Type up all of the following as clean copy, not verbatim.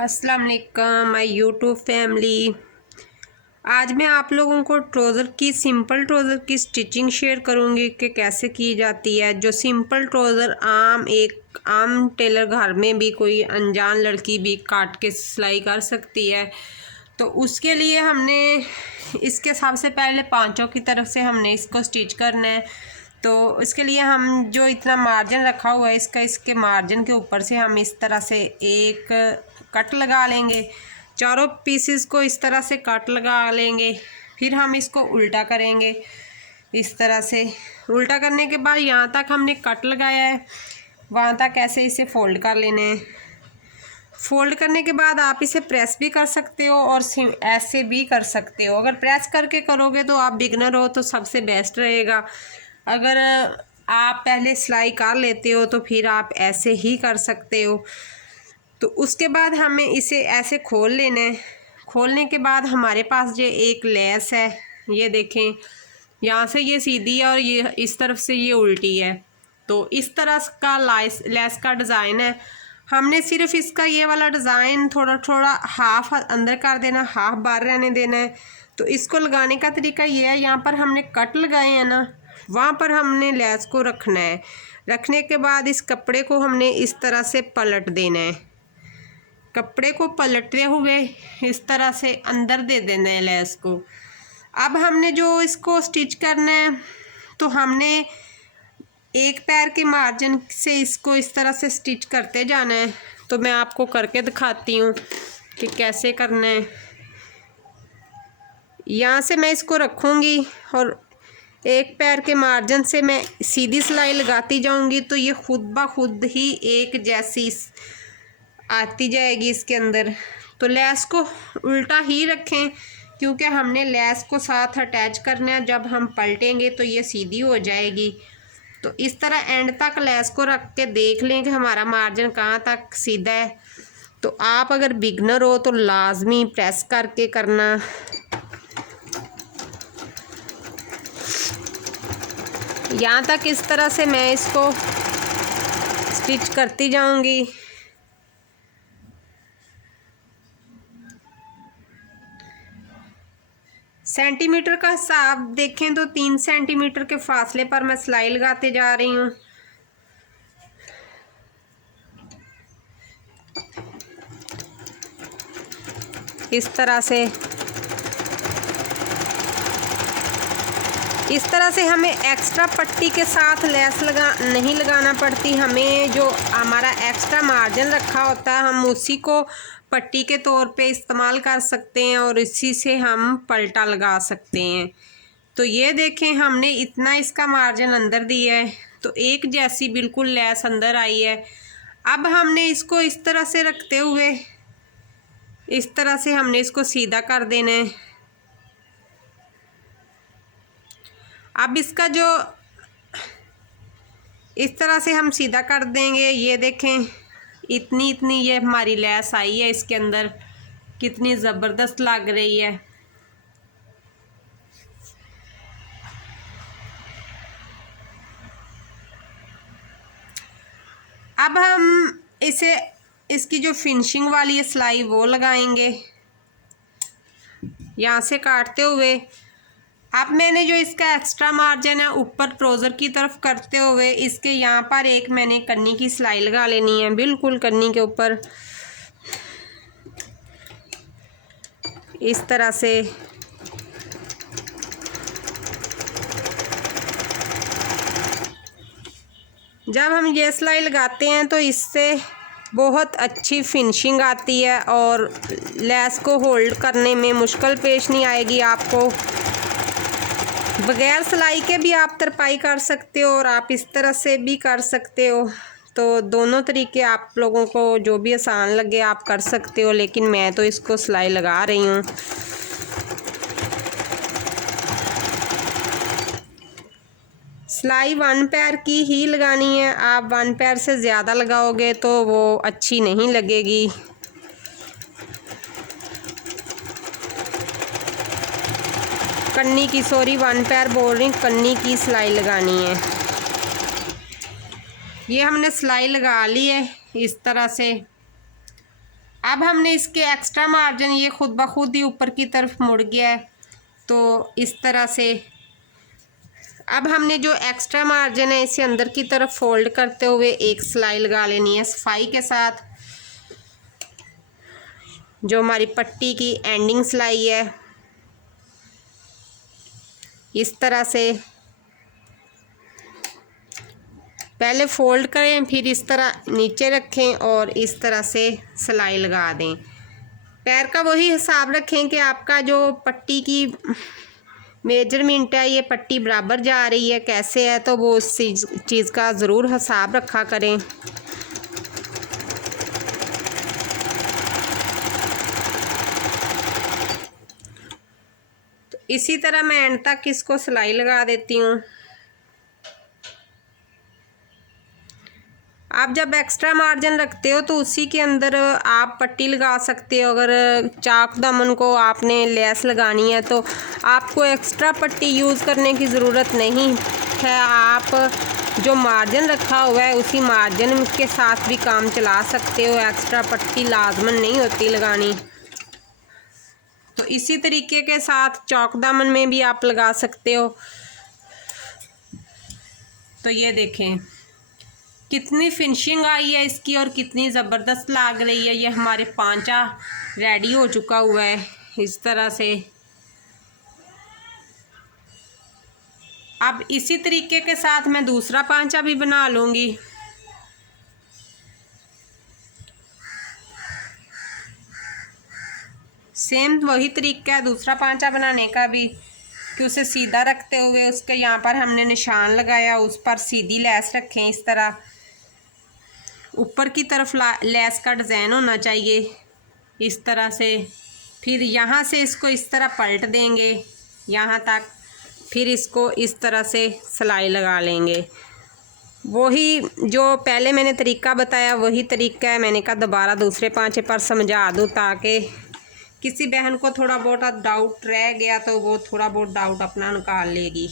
अस्सलाम वालेकुम my YouTube family. आज मैं आप लोगों को सिंपल ट्राउज़र की स्टिचिंग शेयर करूंगी कि कैसे की जाती है। जो सिंपल ट्राउज़र एक आम टेलर घर में भी कोई अनजान लड़की भी काट के सिलाई कर सकती है। तो उसके लिए हमने इसके सबसे पहले पांचों की तरफ से हमने इसको स्टिच करना है। तो इसके लिए हम जो इतना मार्जिन रखा हुआ है इसके मार्जिन के ऊपर से हम इस तरह से एक कट लगा लेंगे। चारों पीसेस को इस तरह से कट लगा लेंगे। फिर हम इसको उल्टा करेंगे। इस तरह से उल्टा करने के बाद यहाँ तक हमने कट लगाया है, वहाँ तक ऐसे इसे फोल्ड कर लेने हैं। फोल्ड करने के बाद आप इसे प्रेस भी कर सकते हो और ऐसे भी कर सकते हो। अगर प्रेस करके करोगे तो आप बिगनर हो तो सबसे बेस्ट रहेगा। अगर आप पहले सिलाई कर लेते हो तो फिर आप ऐसे ही कर सकते हो। तो उसके बाद हमें इसे ऐसे खोल लेना है। खोलने के बाद हमारे पास ये एक लेस है, ये देखें, यहाँ से ये सीधी है और ये इस तरफ से ये उल्टी है। तो इस तरह का लेस का डिज़ाइन है। हमने सिर्फ इसका ये वाला डिज़ाइन थोड़ा थोड़ा हाफ अंदर कर देना, हाफ बाहर रहने देना है। तो इसको लगाने का तरीका ये है, यहाँ पर हमने कट लगाए हैं ना, वहाँ पर हमने लेस को रखना है। रखने के बाद इस कपड़े को हमने इस तरह से पलट देना है। कपड़े को पलटते हुए इस तरह से अंदर दे देना है लेस को। अब हमने जो इसको स्टिच करना है, तो हमने एक पैर के मार्जिन से इसको इस तरह से स्टिच करते जाना है। तो मैं आपको करके दिखाती हूँ कि कैसे करना है। यहाँ से मैं इसको रखूँगी और एक पैर के मार्जिन से मैं सीधी सिलाई लगाती जाऊँगी, तो ये खुद ब खुद ही एक जैसी आती जाएगी इसके अंदर। तो लेस को उल्टा ही रखें क्योंकि हमने लेस को साथ अटैच करना है। जब हम पलटेंगे तो ये सीधी हो जाएगी। तो इस तरह एंड तक लेस को रख के देख लें कि हमारा मार्जिन कहाँ तक सीधा है। तो आप अगर बिगनर हो तो लाजमी प्रेस करके करना। यहाँ तक इस तरह से मैं इसको स्टिच करती जाऊँगी। सेंटीमीटर का हिसाब देखें तो 3 सेंटीमीटर के फासले पर मैं सिलाई लगाते जा रही हूँ। इस तरह से हमें एक्स्ट्रा पट्टी के साथ लेस नहीं लगाना पड़ती। हमें जो हमारा एक्स्ट्रा मार्जिन रखा होता है हम उसी को पट्टी के तौर पे इस्तेमाल कर सकते हैं और इसी से हम पलटा लगा सकते हैं। तो ये देखें, हमने इतना इसका मार्जिन अंदर दिया है तो एक जैसी बिल्कुल लेस अंदर आई है। अब हमने इसको इस तरह से रखते हुए इस तरह से हमने इसको सीधा कर देना है। अब इसका जो इस तरह से हम सीधा कर देंगे। ये देखें, इतनी ये हमारी लेस आई है इसके अंदर, कितनी ज़बरदस्त लग रही है। अब हम इसकी जो फिनिशिंग वाली है सिलाई वो लगाएंगे यहाँ से काटते हुए। अब मैंने जो इसका एक्स्ट्रा मार्जिन है ऊपर ट्राउज़र की तरफ करते हुए इसके यहाँ पर एक मैंने कन्नी की सिलाई लगा लेनी है, बिल्कुल कन्नी के ऊपर इस तरह से। जब हम ये सिलाई लगाते हैं तो इससे बहुत अच्छी फिनिशिंग आती है और लेस को होल्ड करने में मुश्किल पेश नहीं आएगी आपको। बगैर सिलाई के भी आप तरपाई कर सकते हो और आप इस तरह से भी कर सकते हो। तो दोनों तरीके आप लोगों को जो भी आसान लगे आप कर सकते हो, लेकिन मैं तो इसको सिलाई लगा रही हूँ। सिलाई 1 पैर की ही लगानी है। आप 1 पैर से ज़्यादा लगाओगे तो वो अच्छी नहीं लगेगी। कन्नी की 1 पैर बोल रही, कन्नी की सिलाई लगानी है। ये हमने सिलाई लगा ली है इस तरह से। अब हमने इसके एक्स्ट्रा मार्जिन ये खुद ब खुद ही ऊपर की तरफ मुड़ गया है, तो इस तरह से अब हमने जो एक्स्ट्रा मार्जिन है इसे अंदर की तरफ फोल्ड करते हुए एक सिलाई लगा लेनी है सफाई के साथ। जो हमारी पट्टी की एंडिंग सिलाई है इस तरह से पहले फोल्ड करें, फिर इस तरह नीचे रखें और इस तरह से सिलाई लगा दें। पैर का वही हिसाब रखें कि आपका जो पट्टी की मेजरमेंट है ये पट्टी बराबर जा रही है कैसे है, तो वो उस चीज़ का ज़रूर हिसाब रखा करें। तो इसी तरह मैं एंड तक इसको सिलाई लगा देती हूँ। आप जब एक्स्ट्रा मार्जिन रखते हो तो उसी के अंदर आप पट्टी लगा सकते हो। अगर चाक दामन को आपने लेस लगानी है तो आपको एक्स्ट्रा पट्टी यूज़ करने की ज़रूरत नहीं है। आप जो मार्जिन रखा हुआ है उसी मार्जिन के साथ भी काम चला सकते हो, एक्स्ट्रा पट्टी लाजमन नहीं होती लगानी। तो इसी तरीके के साथ चौक दामन में भी आप लगा सकते हो। तो ये देखें कितनी फिनिशिंग आई है इसकी और कितनी ज़बरदस्त लग रही है। ये हमारे पांचा रेडी हो चुका हुआ है इस तरह से। अब इसी तरीके के साथ मैं दूसरा पांचा भी बना लूँगी। सेम वही तरीका है दूसरा पांचा बनाने का भी, कि उसे सीधा रखते हुए उसके यहाँ पर हमने निशान लगाया, उस पर सीधी लेस रखें। इस तरह ऊपर की तरफ लेस का डिज़ाइन होना चाहिए इस तरह से। फिर यहाँ से इसको इस तरह पलट देंगे यहाँ तक, फिर इसको इस तरह से सिलाई लगा लेंगे। वही जो पहले मैंने तरीका बताया वही तरीका है। मैंने कहा दोबारा दूसरे पांचे पर समझा दूँ ताकि किसी बहन को थोड़ा बहुत डाउट रह गया तो वो थोड़ा बहुत डाउट अपना निकाल लेगी।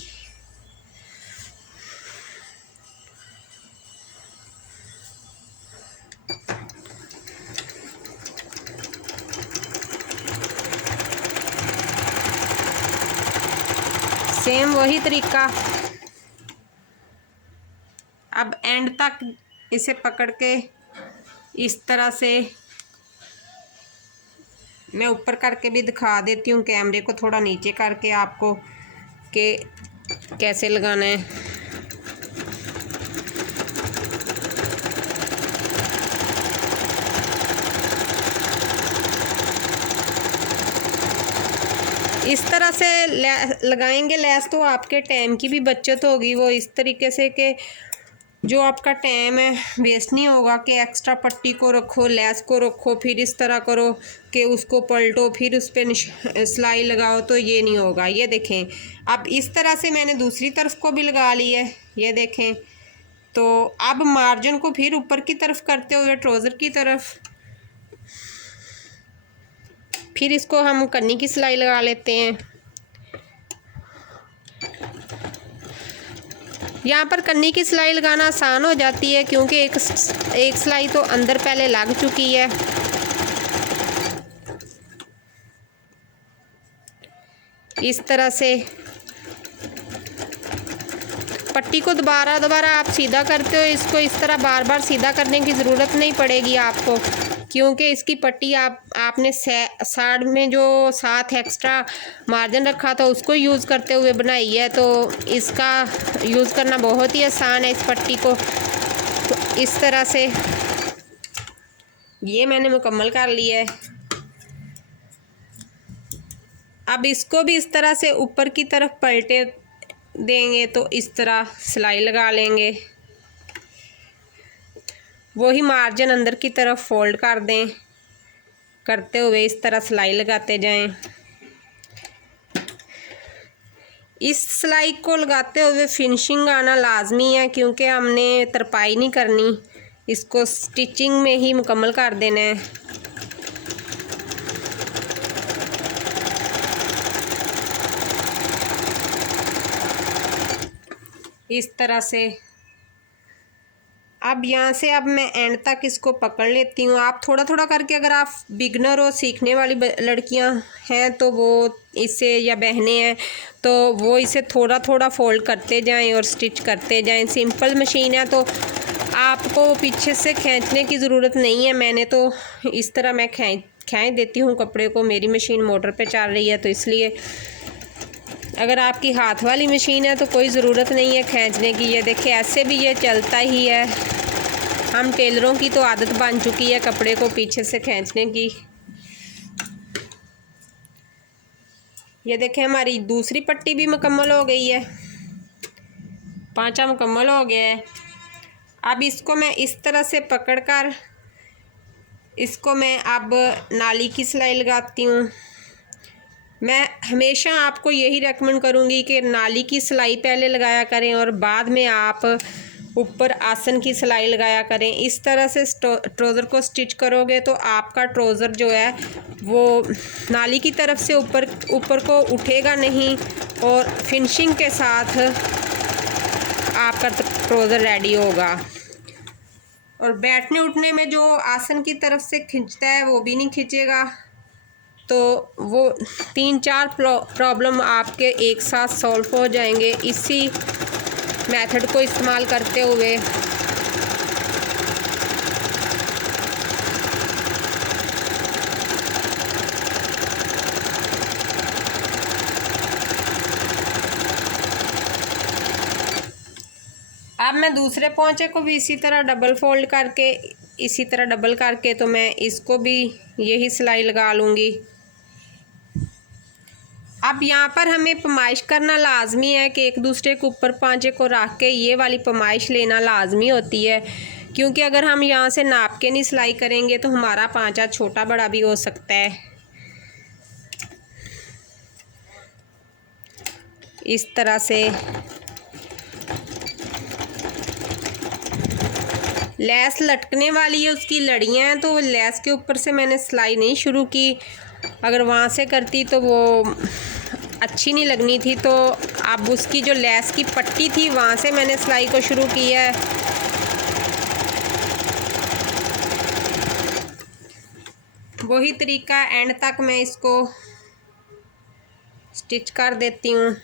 सेम वही तरीका। अब एंड तक इसे पकड़ के इस तरह से मैं ऊपर करके भी दिखा देती हूँ, कैमरे को थोड़ा नीचे करके आपको कि कैसे लगाना है। इस तरह से लगाएंगे लेस तो आपके टाइम की भी बचत होगी। वो इस तरीके से कि जो आपका टाइम है वेस्ट नहीं होगा कि एक्स्ट्रा पट्टी को रखो, लेस को रखो, फिर इस तरह करो कि उसको पलटो, फिर उस पर सिलाई लगाओ, तो ये नहीं होगा। ये देखें अब इस तरह से मैंने दूसरी तरफ को भी लगा ली है। ये देखें तो अब मार्जिन को फिर ऊपर की तरफ करते हुए ट्राउज़र की तरफ, फिर इसको हम कन्नी की सिलाई लगा लेते हैं। यहाँ पर कन्नी की सिलाई लगाना आसान हो जाती है क्योंकि एक सिलाई तो अंदर पहले लग चुकी है। इस तरह से पट्टी को दोबारा आप सीधा करते हो, इसको इस तरह बार बार सीधा करने की ज़रूरत नहीं पड़ेगी आपको, क्योंकि इसकी पट्टी आपने साइड में जो साथ एक्स्ट्रा मार्जिन रखा था उसको यूज़ करते हुए बनाई है। तो इसका यूज़ करना बहुत ही आसान है इस पट्टी को। तो इस तरह से ये मैंने मुकम्मल कर लिया है। अब इसको भी इस तरह से ऊपर की तरफ पलटे देंगे तो इस तरह सिलाई लगा लेंगे। वही मार्जिन अंदर की तरफ फोल्ड कर दें, करते हुए इस तरह सिलाई लगाते जाएं। इस सिलाई को लगाते हुए फिनिशिंग आना लाजमी है क्योंकि हमने तरपाई नहीं करनी, इसको स्टिचिंग में ही मुकम्मल कर देना है। इस तरह से अब यहाँ से अब मैं एंड तक इसको पकड़ लेती हूँ। आप थोड़ा थोड़ा करके, अगर आप बिगनर हो, सीखने वाली लड़कियाँ हैं तो वो इससे, या बहनें हैं तो वो इसे थोड़ा थोड़ा फोल्ड करते जाएं और स्टिच करते जाएं। सिंपल मशीन है तो आपको पीछे से खींचने की ज़रूरत नहीं है। मैंने तो इस तरह मैं खींच देती हूँ कपड़े को। मेरी मशीन मोटर पे चल रही है तो इसलिए। अगर आपकी हाथ वाली मशीन है तो कोई ज़रूरत नहीं है खींचने की। ये देखिए ऐसे भी ये चलता ही है। हम टेलरों की तो आदत बन चुकी है कपड़े को पीछे से खींचने की। ये देखें हमारी दूसरी पट्टी भी मुकम्मल हो गई है, पांचा मुकम्मल हो गया है। अब इसको मैं इस तरह से पकड़कर इसको मैं अब नाली की सिलाई लगाती हूँ। मैं हमेशा आपको यही रेकमेंड करूँगी कि नाली की सिलाई पहले लगाया करें और बाद में आप ऊपर आसन की सिलाई लगाया करें। इस तरह से ट्राउज़र को स्टिच करोगे तो आपका ट्राउज़र जो है वो नाली की तरफ से ऊपर को उठेगा नहीं और फिनिशिंग के साथ आपका ट्राउज़र रेडी होगा। और बैठने उठने में जो आसन की तरफ से खींचता है वो भी नहीं खींचेगा। तो वो 3-4 प्रॉब्लम आपके एक साथ सॉल्व हो जाएंगे इसी मेथड को इस्तेमाल करते हुए। अब मैं दूसरे पोंचे को भी इसी तरह डबल फोल्ड करके, इसी तरह डबल करके तो मैं इसको भी यही सिलाई लगा लूँगी। अब यहाँ पर हमें पमाइश करना लाजमी है कि एक दूसरे के ऊपर पांचे को रख के ये वाली पमाइश लेना लाजमी होती है, क्योंकि अगर हम यहाँ से नाप के नहीं सिलाई करेंगे तो हमारा पांचा छोटा बड़ा भी हो सकता है। इस तरह से लेस लटकने वाली है, उसकी लड़ियाँ हैं तो लेस के ऊपर से मैंने सिलाई नहीं शुरू की। अगर वहाँ से करती तो वो अच्छी नहीं लगनी थी, तो अब उसकी जो लेस की पट्टी थी वहाँ से मैंने सिलाई को शुरू किया है। वही तरीका एंड तक मैं इसको स्टिच कर देती हूँ।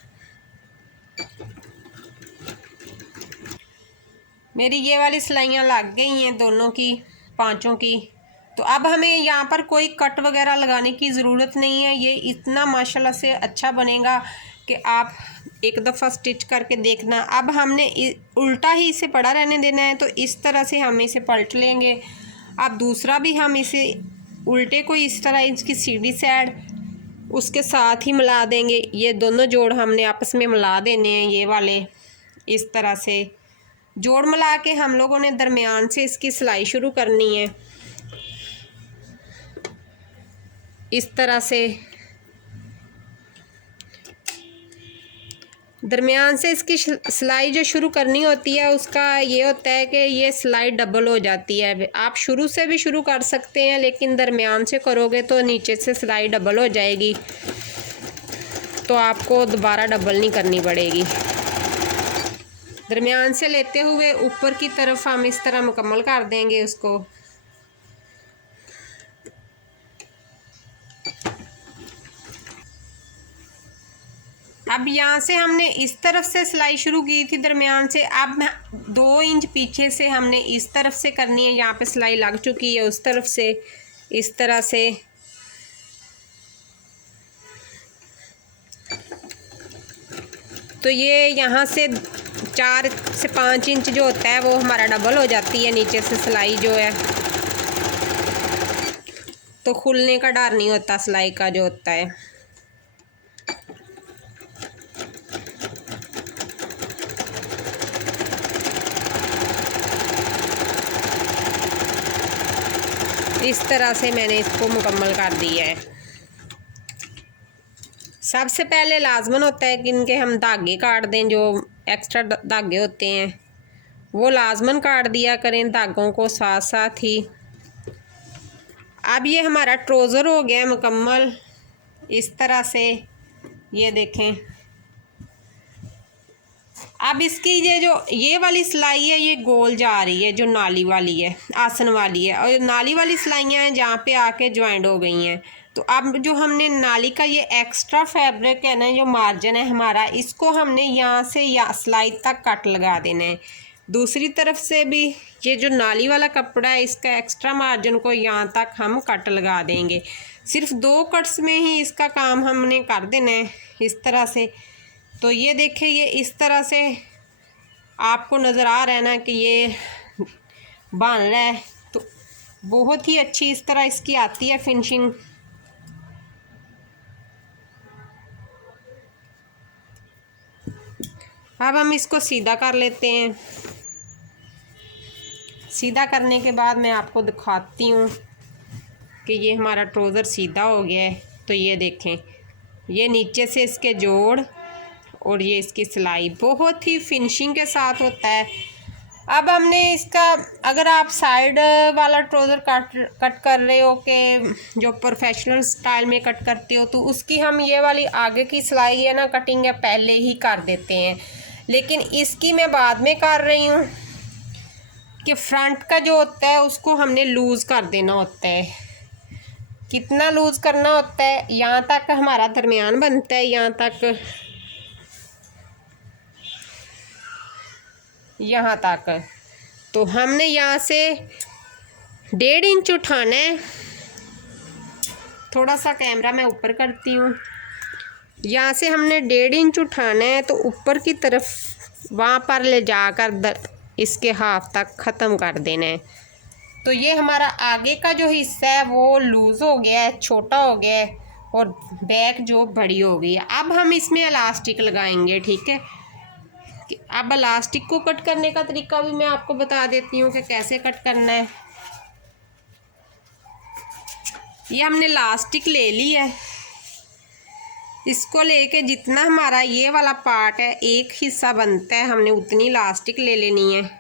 मेरी ये वाली सिलाइयाँ लग गई हैं दोनों की, पांचों की। तो अब हमें यहाँ पर कोई कट वगैरह लगाने की ज़रूरत नहीं है। ये इतना माशाल्लाह से अच्छा बनेगा कि आप एक दफ़ा स्टिच करके देखना। अब हमने उल्टा ही इसे पड़ा रहने देना है, तो इस तरह से हम इसे पलट लेंगे। अब दूसरा भी हम इसे उल्टे को इस तरह इसकी सीधी साइड उसके साथ ही मिला देंगे। ये दोनों जोड़ हमने आपस में मिला देने हैं, ये वाले इस तरह से जोड़ मिला के हम लोगों ने दरमियान से इसकी सिलाई शुरू करनी है। इस तरह से दरमियान से इसकी सिलाई जो शुरू करनी होती है उसका ये होता है कि ये सिलाई डबल हो जाती है। आप शुरू से भी शुरू कर सकते हैं, लेकिन दरमियान से करोगे तो नीचे से सिलाई डबल हो जाएगी, तो आपको दोबारा डबल नहीं करनी पड़ेगी। दरमियान से लेते हुए ऊपर की तरफ हम इस तरह मुकम्मल कर देंगे उसको। अब यहाँ से हमने इस तरफ से सिलाई शुरू की थी दरमियान से। अब 2 इंच पीछे से हमने इस तरफ से करनी है। यहाँ पे सिलाई लग चुकी है उस तरफ से, इस तरह से। तो ये यहाँ से 4 से 5 इंच जो होता है वो हमारा डबल हो जाती है नीचे से सिलाई जो है, तो खुलने का डर नहीं होता सिलाई का जो होता है। इस तरह से मैंने इसको मुकम्मल कर दिया है। सबसे पहले लाजमन होता है कि इनके हम धागे काट दें, जो एक्स्ट्रा धागे होते हैं वो लाजमन काट दिया करें धागों को साथ साथ ही। अब ये हमारा ट्राउज़र हो गया मुकम्मल इस तरह से, ये देखें। अब इसकी ये वाली सिलाई है, ये गोल जा रही है, जो नाली वाली है, आसन वाली है, और नाली वाली सिलाइयाँ हैं जहाँ पे आके ज्वाइंट हो गई हैं। तो अब जो हमने नाली का ये एक्स्ट्रा फैब्रिक है ना, जो मार्जिन है हमारा, इसको हमने यहाँ से या सिलाई तक कट लगा देना है। दूसरी तरफ से भी ये जो नाली वाला कपड़ा है, इसका एक्स्ट्रा मार्जिन को यहाँ तक हम कट लगा देंगे। सिर्फ 2 कट्स में ही इसका काम हमने कर देना है इस तरह से। तो ये देखिए, ये इस तरह से आपको नज़र आ रहा है ना कि ये बन रहा है। तो बहुत ही अच्छी इस तरह इसकी आती है फिनिशिंग। अब हम इसको सीधा कर लेते हैं। सीधा करने के बाद मैं आपको दिखाती हूँ कि ये हमारा ट्राउज़र सीधा हो गया है। तो ये देखें, ये नीचे से इसके जोड़ और ये इसकी सिलाई बहुत ही फिनिशिंग के साथ होता है। अब हमने इसका, अगर आप साइड वाला ट्राउज़र कट कर रहे हो कि जो प्रोफेशनल स्टाइल में कट करते हो, तो उसकी हम ये वाली आगे की सिलाई है ना, कटिंग है, पहले ही कर देते हैं। लेकिन इसकी मैं बाद में कर रही हूँ कि फ्रंट का जो होता है उसको हमने लूज़ कर देना होता है। कितना लूज़ करना होता है, यहाँ तक हमारा दरमियान बनता है, यहाँ तक। तो हमने यहाँ से 1.5 इंच उठाना है। थोड़ा सा कैमरा मैं ऊपर करती हूँ। यहाँ से हमने 1.5 इंच उठाना है, तो ऊपर की तरफ वहाँ पर ले जाकर इसके हाफ तक ख़त्म कर देना है। तो ये हमारा आगे का जो हिस्सा है वो लूज़ हो गया है, छोटा हो गया है, और बैक जो बड़ी हो गई है। अब हम इसमें इलास्टिक लगाएंगे, ठीक है। अब इलास्टिक को कट करने का तरीका भी मैं आपको बता देती हूँ कि कैसे कट करना है। ये हमने इलास्टिक ले ली है। इसको लेके जितना हमारा ये वाला पार्ट है, एक हिस्सा बनता है, हमने उतनी इलास्टिक ले लेनी है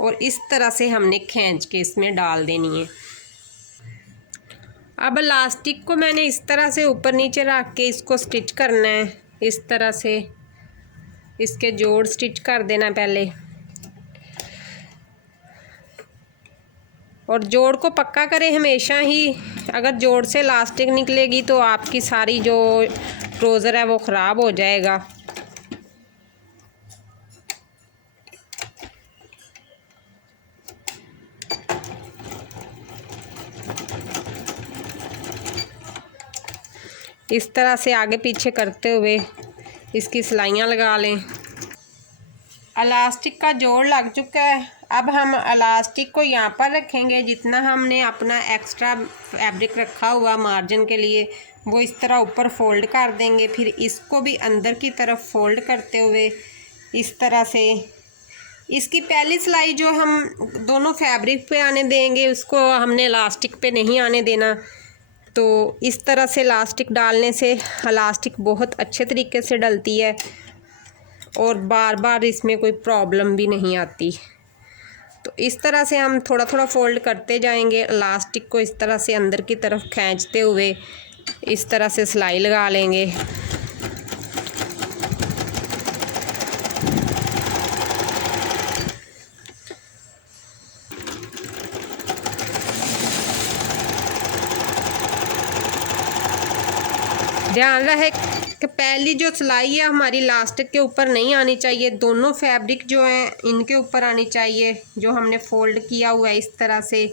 और इस तरह से हमने खींच के इसमें डाल देनी है। अब इलास्टिक को मैंने इस तरह से ऊपर नीचे रख के इसको स्टिच करना है। इस तरह से इसके जोड़ स्टिच कर देना पहले, और जोड़ को पक्का करें हमेशा ही। अगर जोड़ से इलास्टिक निकलेगी तो आपकी सारी जो ट्राउज़र है वो ख़राब हो जाएगा। इस तरह से आगे पीछे करते हुए इसकी सिलाइयाँ लगा लें। इलास्टिक का जोड़ लग चुका है। अब हम इलास्टिक को यहाँ पर रखेंगे। जितना हमने अपना एक्स्ट्रा फैब्रिक रखा हुआ मार्जिन के लिए, वो इस तरह ऊपर फोल्ड कर देंगे। फिर इसको भी अंदर की तरफ फोल्ड करते हुए इस तरह से इसकी पहली सिलाई जो हम दोनों फैब्रिक पे आने देंगे, उसको हमने इलास्टिक पे नहीं आने देना। तो इस तरह से इलास्टिक डालने से इलास्टिक बहुत अच्छे तरीके से डलती है और बार बार इसमें कोई प्रॉब्लम भी नहीं आती। तो इस तरह से हम थोड़ा थोड़ा फोल्ड करते जाएंगे। इलास्टिक को इस तरह से अंदर की तरफ खींचते हुए इस तरह से सिलाई लगा लेंगे। ध्यान रहे कि पहली जो सिलाई है हमारी इलास्टिक के ऊपर नहीं आनी चाहिए, दोनों फैब्रिक जो हैं इनके ऊपर आनी चाहिए, जो हमने फोल्ड किया हुआ है इस तरह से।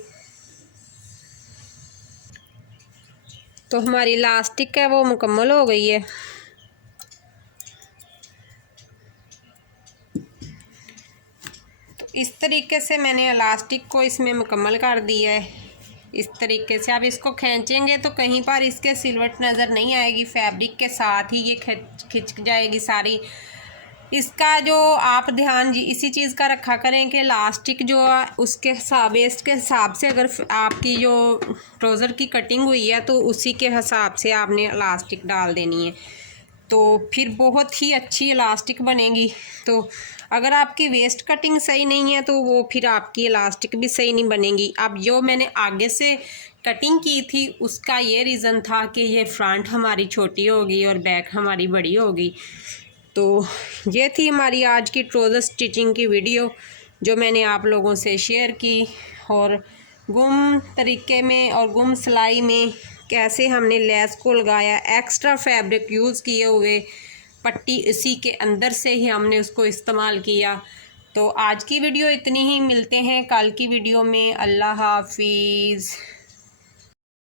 तो हमारी इलास्टिक है वो मुकम्मल हो गई है। तो इस तरीके से मैंने इलास्टिक को इसमें मुकम्मल कर दिया है। इस तरीके से आप इसको खींचेंगे तो कहीं पर इसके सिलवट नज़र नहीं आएगी, फैब्रिक के साथ ही ये खिंच जाएगी सारी। इसका जो आप ध्यान इसी चीज़ का रखा करें कि इलास्टिक जो उसके वेस्ट के हिसाब से, अगर आपकी जो ट्राउज़र की कटिंग हुई है तो उसी के हिसाब से आपने इलास्टिक डाल देनी है, तो फिर बहुत ही अच्छी इलास्टिक बनेगी। तो अगर आपकी वेस्ट कटिंग सही नहीं है तो वो फिर आपकी इलास्टिक भी सही नहीं बनेगी। अब जो मैंने आगे से कटिंग की थी उसका ये रीज़न था कि ये फ्रंट हमारी छोटी होगी और बैक हमारी बड़ी होगी। तो ये थी हमारी आज की ट्राउज़र स्टिचिंग की वीडियो जो मैंने आप लोगों से शेयर की, और गुम तरीके में और गुम सिलाई में कैसे हमने लेस को लगाया, एक्स्ट्रा फैब्रिक यूज़ किए हुए पट्टी इसी के अंदर से ही हमने उसको इस्तेमाल किया। तो आज की वीडियो इतनी ही, मिलते हैं कल की वीडियो में। अल्लाह हाफिज़।